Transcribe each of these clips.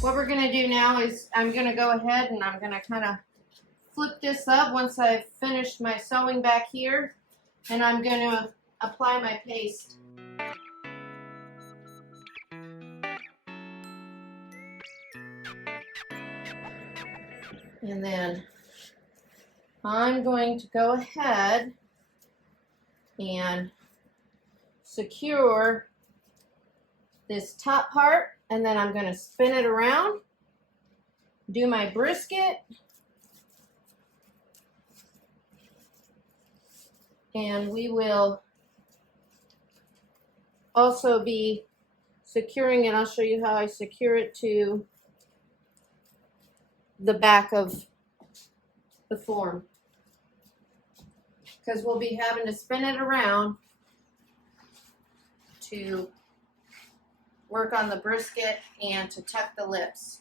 What we're going to do now is I'm going to go ahead and I'm going to kind of flip this up once I've finished my sewing back here, and I'm going to apply my paste. And then I'm going to go ahead and secure this top part, and then I'm going to spin it around, do my brisket, and we will also be securing it. I'll show you how I secure it to the back of the form, because we'll be having to spin it around to work on the brisket and to tuck the lips.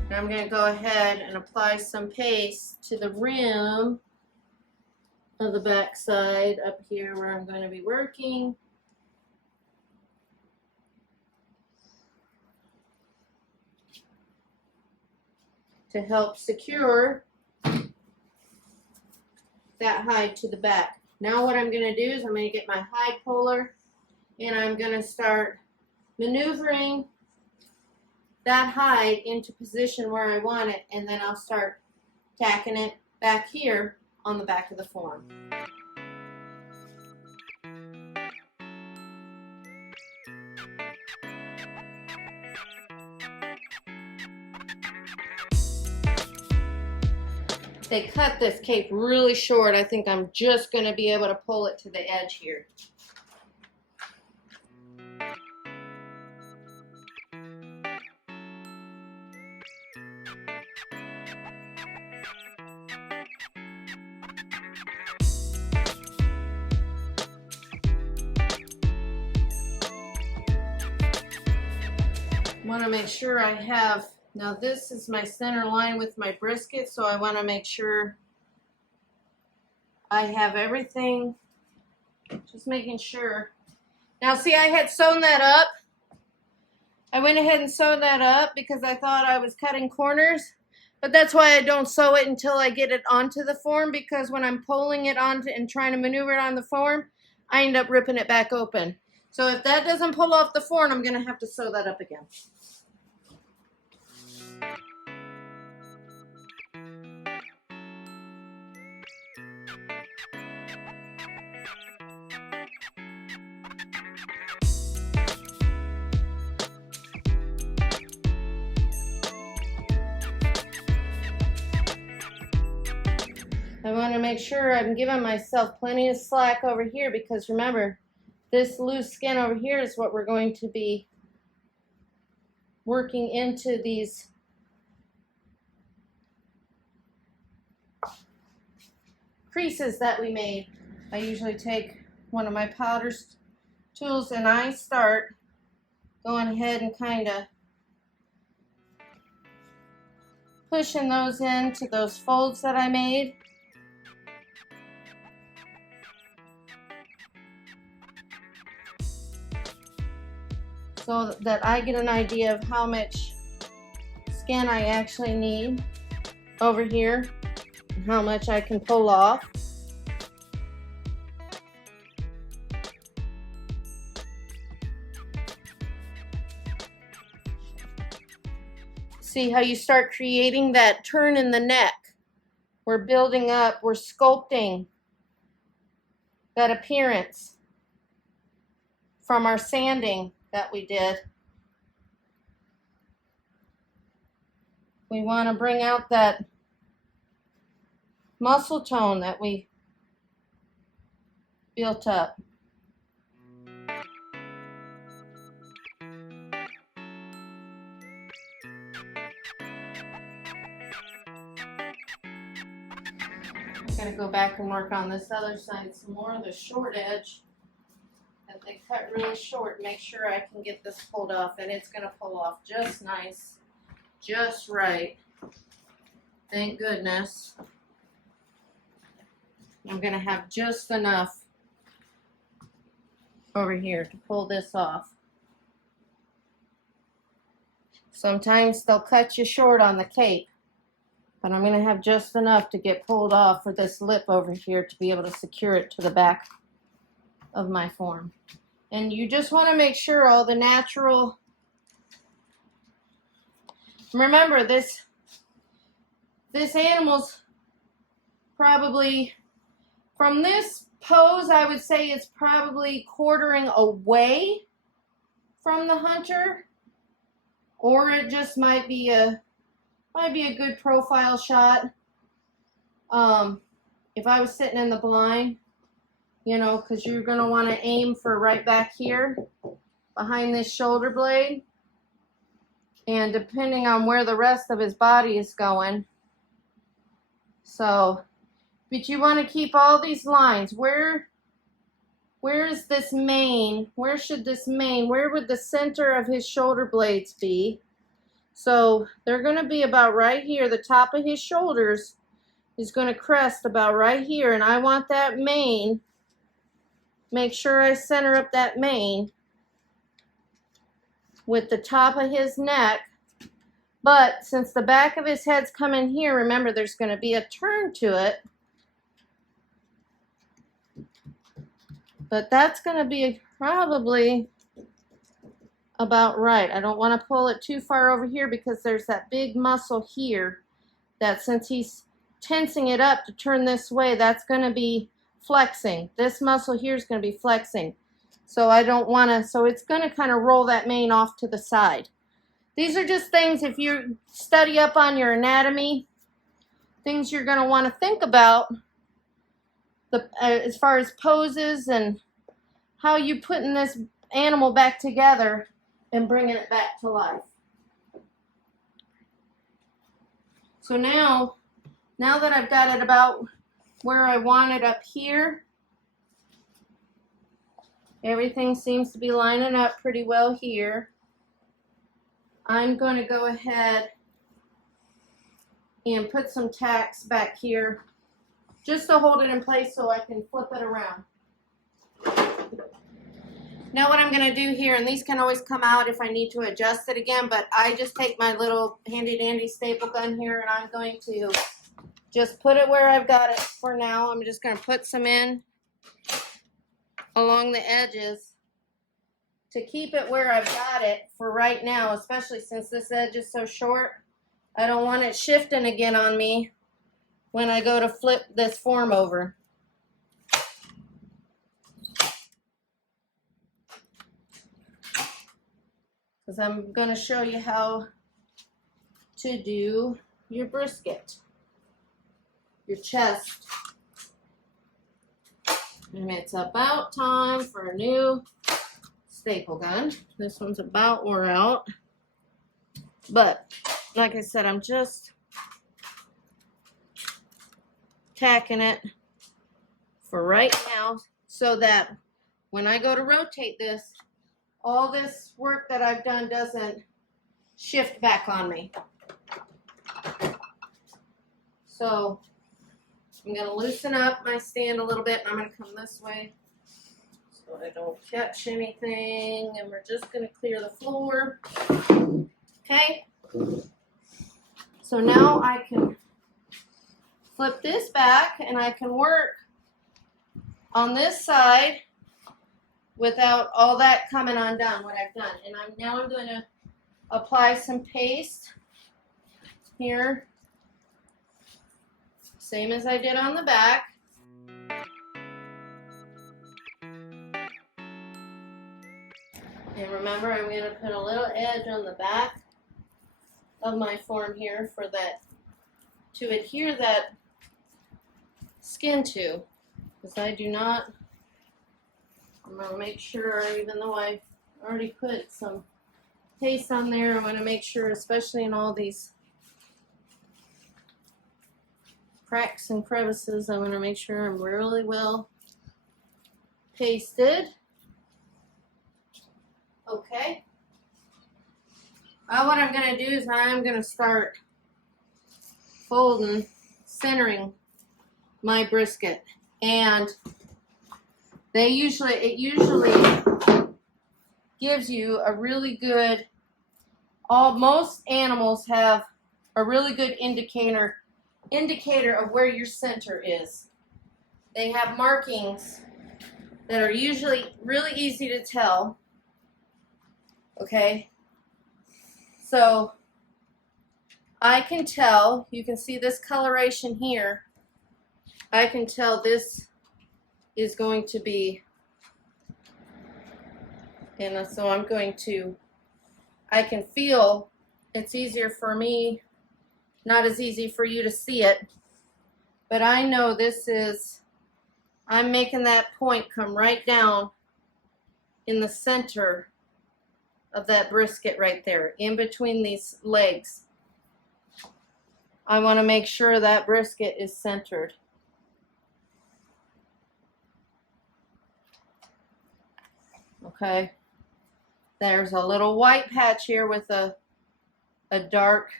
And I'm going to go ahead and apply some paste to the rim of the back side up here where I'm going to be working. To help secure that hide to the back. Now what I'm going to do is I'm going to get my hide puller and I'm going to start maneuvering that hide into position where I want it, and then I'll start tacking it back here on the back of the form. They cut this cape really short. I think I'm just going to be able to pull it to the edge here. Want to make sure I have, now this is my center line with my brisket, so I want to make sure I have everything, just making sure. Now see, I had sewn that up. I went ahead and sewed that up because I thought I was cutting corners, but that's why I don't sew it until I get it onto the form, because when I'm pulling it onto and trying to maneuver it on the form, I end up ripping it back open. So if that doesn't pull off the form, I'm going to have to sew that up again. I want to make sure I'm giving myself plenty of slack over here, because remember, this loose skin over here is what we're going to be working into these creases that we made. I usually take one of my powder tools and I start going ahead and kind of pushing those into those folds that I made. So that I get an idea of how much skin I actually need over here and how much I can pull off. See how you start creating that turn in the neck. We're building up, we're sculpting that appearance from our sanding that we did. We want to bring out that muscle tone that we built up. I'm going to go back and work on this other side some more, the short edge that they cut really short. Make sure I can get this pulled off, and it's going to pull off just nice, just right. Thank goodness. I'm going to have just enough over here to pull this off. Sometimes they'll cut you short on the cape, but I'm going to have just enough to get pulled off for this lip over here to be able to secure it to the back of my form. And you just want to make sure all the natural, remember this animal's probably, from this pose, I would say it's probably quartering away from the hunter, or it just might be a good profile shot. If I was sitting in the blind, you know, because you're going to want to aim for right back here behind this shoulder blade, and depending on where the rest of his body is going. So, but you want to keep all these lines. Where is this mane? Where should this mane, where would the center of his shoulder blades be? So they're going to be about right here. The top of his shoulders is going to crest about right here. And I want that mane, make sure I center up that mane with the top of his neck. But since the back of his head's coming here, remember there's going to be a turn to it. But that's going to be probably about right. I don't want to pull it too far over here because there's that big muscle here that, since he's tensing it up to turn this way, that's going to be flexing. This muscle here is going to be flexing. So I don't want to, so it's going to kind of roll that mane off to the side. These are just things, if you study up on your anatomy, things you're going to want to think about as far as poses and how you putting this animal back together and bringing it back to life. So now that I've got it about where I want it up here, everything seems to be lining up pretty well here. I'm going to go ahead and put some tacks back here just to hold it in place so I can flip it around. Now what I'm going to do here, and these can always come out if I need to adjust it again, but I just take my little handy dandy staple gun here and I'm going to just put it where I've got it for now. I'm just going to put some in along the edges to keep it where I've got it for right now, especially since this edge is so short. I don't want it shifting again on me when I go to flip this form over. Because I'm going to show you how to do your brisket, your chest. And it's about time for a new staple gun. This one's about wore out. But, like I said, I'm just tacking it for right now so that when I go to rotate this, all this work that I've done doesn't shift back on me. So I'm going to loosen up my stand a little bit, and I'm going to come this way so I don't catch anything, and we're just going to clear the floor. Okay? So now I can flip this back, and I can work on this side without all that coming undone, what I've done. And now I'm going to apply some paste here, same as I did on the back. And remember, I'm going to put a little edge on the back of my form here for that, to adhere that skin to, because I do not, I'm going to make sure, even though I already put some paste on there, I'm going to make sure, especially in all these cracks and crevices, I'm going to make sure I'm really well pasted. Okay. Now what I'm going to do is I'm going to start folding, centering my brisket. And it usually gives you a really good, most animals have a really good indicator of where your center is. They have markings that are usually really easy to tell. Okay, so I can tell, you can see this coloration here, I can tell this is going to be, and so I'm going to, I can feel it's easier for me, not as easy for you to see it, but I know this is, I'm making that point come right down in the center of that brisket right there, in between these legs. I want to make sure that brisket is centered. Okay, there's a little white patch here with a dark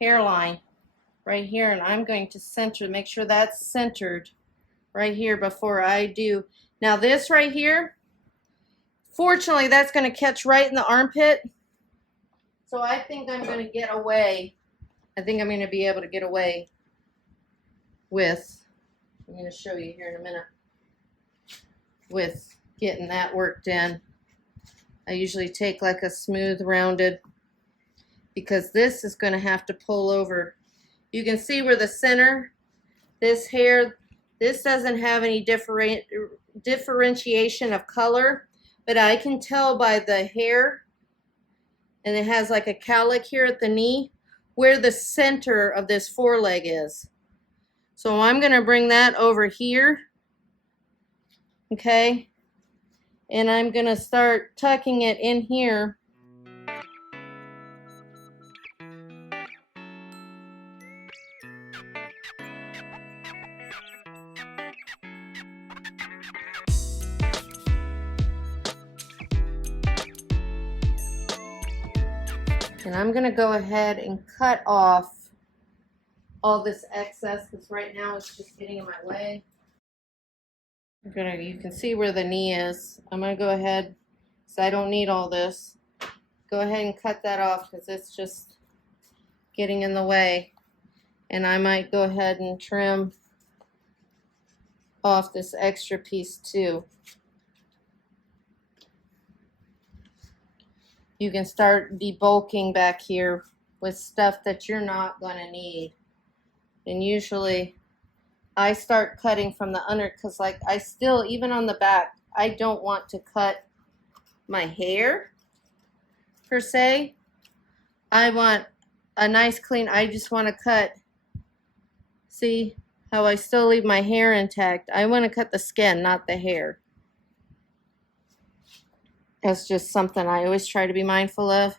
hairline right here, and I'm going to center, make sure that's centered right here before I do. Now this right here, fortunately that's going to catch right in the armpit, so I think I'm going to get away. I think I'm going to be able to get away with, I'm going to show you here in a minute, with getting that worked in. I usually take like a smooth rounded, because this is going to have to pull over. You can see where the center, this hair, this doesn't have any differentiation of color, but I can tell by the hair, and it has like a cowlick here at the knee, where the center of this foreleg is. So I'm going to bring that over here, okay, and I'm going to start tucking it in here. And I'm going to go ahead and cut off all this excess, because right now it's just getting in my way. You can see where the knee is. I'm going to go ahead, because I don't need all this. Go ahead and cut that off, because it's just getting in the way. And I might go ahead and trim off this extra piece too. You can start debulking back here with stuff that you're not going to need. And usually I start cutting from the under, because like I still, even on the back, I don't want to cut my hair per se. I want a nice clean, I just want to cut, see how I still leave my hair intact. I want to cut the skin, not the hair. That's just something I always try to be mindful of.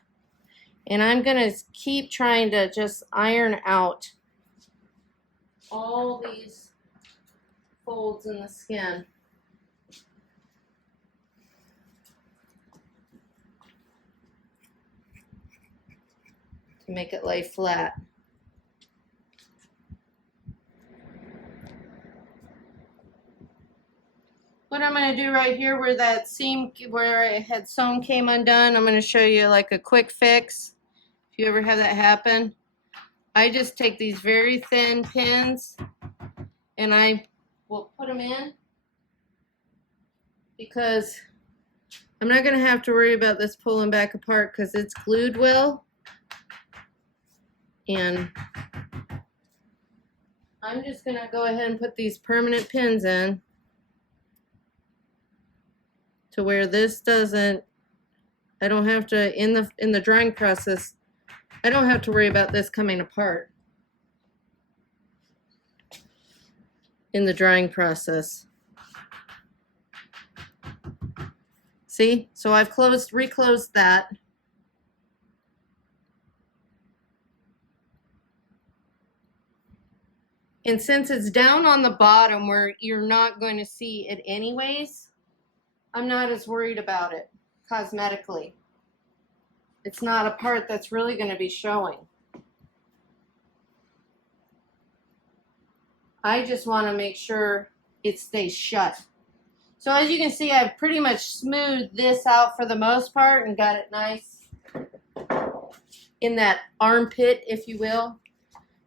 And I'm going to keep trying to just iron out all these folds in the skin. To make it lay flat. What I'm going to do right here where that seam where I had sewn came undone, I'm going to show you like a quick fix. If you ever have that happen, I just take these very thin pins and I will put them in, because I'm not going to have to worry about this pulling back apart, because it's glued well. And I'm just going to go ahead and put these permanent pins in, to where this doesn't, I don't have to, in the drying process, I don't have to worry about this coming apart in the drying process. See, so I've reclosed that. And since it's down on the bottom where you're not going to see it anyways, I'm not as worried about it cosmetically. It's not a part that's really going to be showing. I just want to make sure it stays shut. So as you can see, I've pretty much smoothed this out for the most part and got it nice in that armpit, if you will.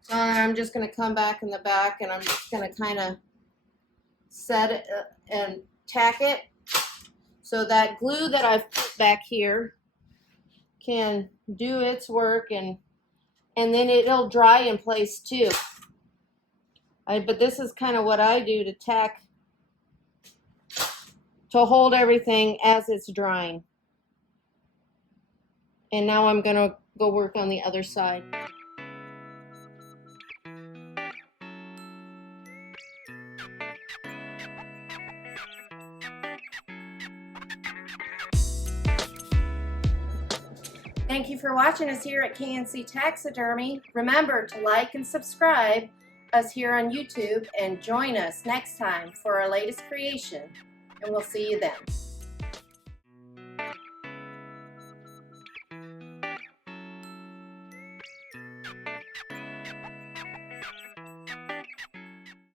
So I'm just going to come back in the back and I'm just going to kind of set it and tack it so that glue that I've put back here can do its work, and then it'll dry in place too. But this is kind of what I do to tack, to hold everything as it's drying. And now I'm going to go work on the other side. Thank you for watching us here at K&C Taxidermy. Remember to like and subscribe us here on YouTube and join us next time for our latest creation. And we'll see you then.